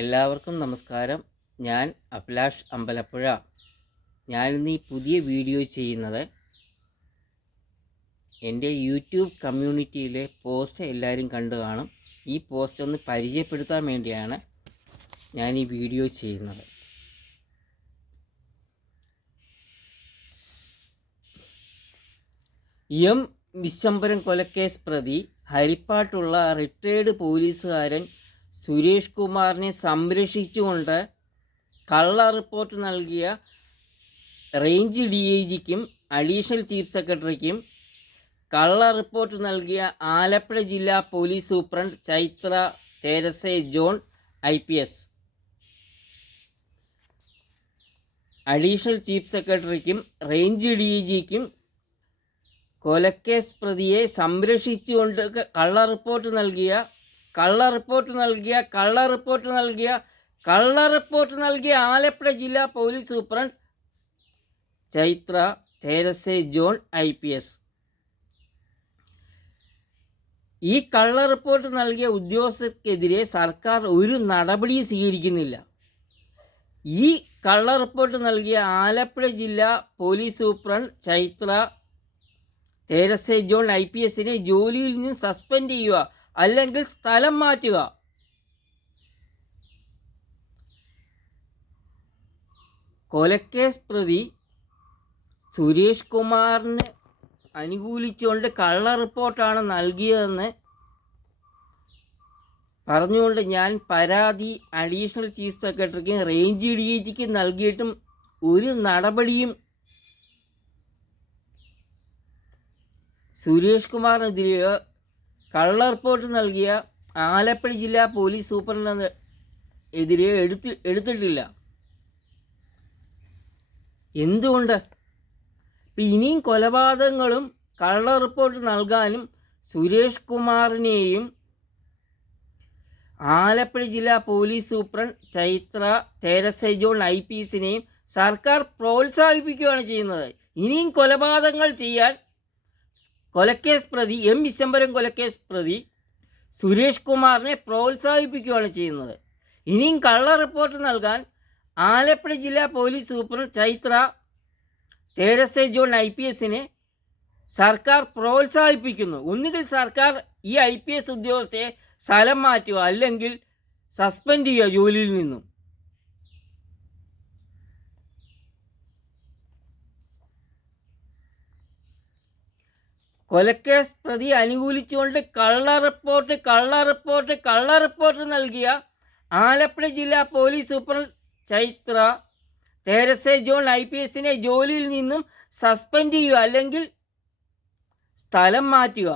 എല്ലാവർക്കും നമസ്കാരം. ഞാൻ അഭിലാഷ് അമ്പലപ്പുഴ. ഞാനിന്ന് ഈ പുതിയ വീഡിയോ ചെയ്യുന്നത് എന്റെ യൂട്യൂബ് കമ്മ്യൂണിറ്റിയിലെ പോസ്റ്റ് എല്ലാവരും കണ്ടു കാണും. ഈ പോസ്റ്റ് ഒന്ന് പരിചയപ്പെടുത്താൻ വേണ്ടിയാണ് ഞാൻ ഈ വീഡിയോ ചെയ്യുന്നത്. എം വിശംബരം കൊലക്കേസ് പ്രതി ഹരിപ്പാട്ടുള്ള റിട്ടയേർഡ് പോലീസുകാരൻ സുരേഷ് കുമാറിനെ സംരക്ഷിച്ചുകൊണ്ട് കള്ള റിപ്പോർട്ട് നൽകിയ റേഞ്ച് ഡി ഐ ജിക്കും അഡീഷണൽ ചീഫ് സെക്രട്ടറിക്കും കള്ള റിപ്പോർട്ട് നൽകിയ ആലപ്പുഴ ജില്ലാ police superintendent Chaitra Teresa John I P S. Additional chief സെക്രട്ടറിക്കും range D ജിക്കും കൊലക്കേസ് പ്രതിയെ സംരക്ഷിച്ചുകൊണ്ട് കള്ള റിപ്പോർട്ട് നൽകിയ കള്ള റിപ്പോർട്ട് നൽകിയ കള്ള റിപ്പോർട്ട് നൽകിയ കള്ള റിപ്പോർട്ട് നൽകിയ ആലപ്പുഴ ജില്ലാ police superintendent Chaitra Teresa John I P S. ഈ കള്ള റിപ്പോർട്ട് നൽകിയ ഉദ്യോഗസ്ഥർക്കെതിരെ സർക്കാർ ഒരു നടപടിയും സ്വീകരിക്കുന്നില്ല. ഈ കള്ള റിപ്പോർട്ട് നൽകിയ ആലപ്പുഴ ജില്ലാ police superintendent Chaitra Teresa John I P എസിനെ ജോലിയിൽ നിന്ന് സസ്പെൻഡ് ചെയ്യുക അല്ലെങ്കിൽ സ്ഥലം മാറ്റുക. കൊലക്കേസ് പ്രതി സുരേഷ് കുമാറിന് അനുകൂലിച്ചുകൊണ്ട് കള്ള റിപ്പോർട്ടാണ് നൽകിയതെന്ന് പറഞ്ഞുകൊണ്ട് ഞാൻ പരാതി അഡീഷണൽ ചീഫ് സെക്രട്ടറിക്ക് റേഞ്ച് ഡി ജിക്കും നൽകിയിട്ടും ഒരു നടപടിയും സുരേഷ് കുമാറിനെതിരെയോ കള്ള റിപ്പോർട്ട് നൽകിയ ആലപ്പുഴ ജില്ലാ പോലീസ് സൂപ്രണ്ടിന് എതിരെ എടുത്തി എടുത്തിട്ടില്ല. എന്തുകൊണ്ട്? ഇനിയും കൊലപാതകങ്ങളും കള്ള റിപ്പോർട്ട് നൽകാനും സുരേഷ് കുമാറിനെയും ആലപ്പുഴ ജില്ലാ police superintendent Chaitra Teresa John I P എസിനെയും സർക്കാർ പ്രോത്സാഹിപ്പിക്കുകയാണ് ചെയ്യുന്നത്. ഇനിയും കൊലപാതകങ്ങൾ ചെയ്യാൻ കൊലക്കേസ് പ്രതി എം വിശംബരം കൊലക്കേസ് പ്രതി സുരേഷ് കുമാറിനെ പ്രോത്സാഹിപ്പിക്കുകയാണ് ചെയ്യുന്നത്. ഇനിയും കള്ള റിപ്പോർട്ട് നൽകാൻ ആലപ്പുഴ ജില്ലാ police superintendent Chaitra Teresa John I P എസിനെ സർക്കാർ പ്രോത്സാഹിപ്പിക്കുന്നു. ഒന്നുകിൽ സർക്കാർ ഈ ഐ പി എസ് ഉദ്യോഗസ്ഥയെ സ്ഥലം മാറ്റുക അല്ലെങ്കിൽ സസ്പെൻഡ് ചെയ്യുക ജോലിയിൽ നിന്നും. കൊലക്കേസ് പ്രതി അനുകൂലിച്ചുകൊണ്ട് കള്ള റിപ്പോർട്ട് കള്ള റിപ്പോർട്ട് കള്ള റിപ്പോർട്ട് നൽകിയ ആലപ്പുഴ ജില്ലാ police superintendent Chaitra Teresa John I P എസിനെ ജോലിയിൽ നിന്നും സസ്പെൻഡ് ചെയ്യുക അല്ലെങ്കിൽ സ്ഥലം മാറ്റുക.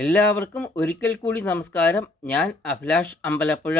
എല്ലാവർക്കും ഒരിക്കൽ കൂടി നമസ്കാരം. ഞാൻ അഭിലാഷ് അമ്പലപ്പുഴ.